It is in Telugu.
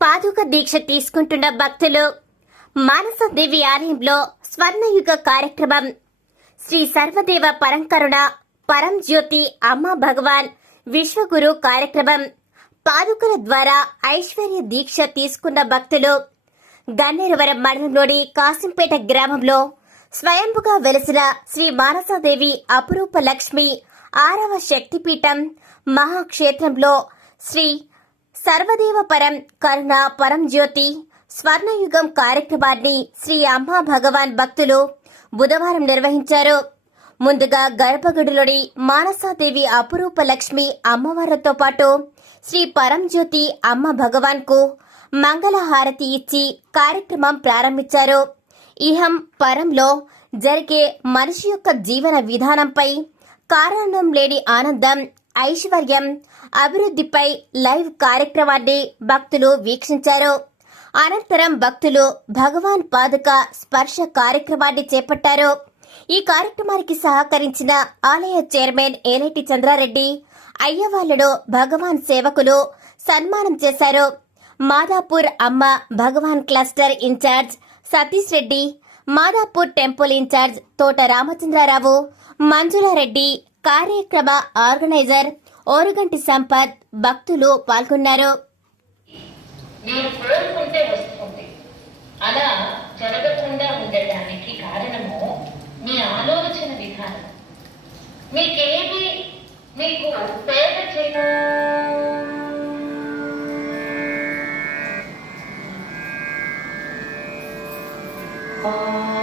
పాదుక దీక్ష తీసుకుంటున్న భక్తులు మానసదేవి ఆలయంలో స్వర్ణయుగ కార్యక్రమం. శ్రీ సర్వదేవ పరంకరుణ పరం జ్యోతి అమ్మ భగవాన్ విశ్వగురు కార్యక్రమం. పాదుకల ద్వారా ఐశ్వర్య దీక్ష తీసుకున్న భక్తులు గన్నేరువరం మండలంలోని కాసింపేట గ్రామంలో స్వయంభుగా వెలిసిన శ్రీ మానసాదేవి అపురూప లక్ష్మి ఆరవ శక్తిపీఠం మహాక్షేత్రంలో శ్రీ సర్వదేవ పరం కరుణ పరం జ్యోతి స్వర్ణయుగం కార్యక్రమాన్ని శ్రీ అమ్మా భగవాన్ భక్తులు బుధవారం నిర్వహించారు. ముందుగా గర్భగుడిలోని మానసాదేవి అపురూప లక్ష్మి అమ్మవారితో పాటు శ్రీ పరంజ్యోతి అమ్మ భగవాన్కు మంగళహారతి ఇచ్చి కార్యక్రమం ప్రారంభించారు. ఇహం పరంలో జరిగే మనిషి యొక్క జీవన విధానంపై కారణం లేని ఆనందం ఐశ్వర్యం అభివృద్ధిపై లైవ్ కార్యక్రమాన్ని భక్తులు వీక్షించారు. అనంతరం భక్తులు భగవాన్ పాదుక స్పర్శ కార్యక్రమాన్ని చేపట్టారు. ఈ కార్యక్రమానికి సహకరించిన ఆలయ చైర్మన్ ఏలేటి చంద్రారెడ్డి అయ్యవాళ్ళను భగవాన్ సేవకులు సన్మానం చేశారు. Madhapur Amma Bhagavan cluster in charge Satish Reddy Madhapur temple in charge Thota Ramachandra Rao Manjula Reddy కార్యక్రమ ఆర్గనైజర్ ఓరుగంటి సంపత్ భక్తులు పాల్గొన్నారు Oh.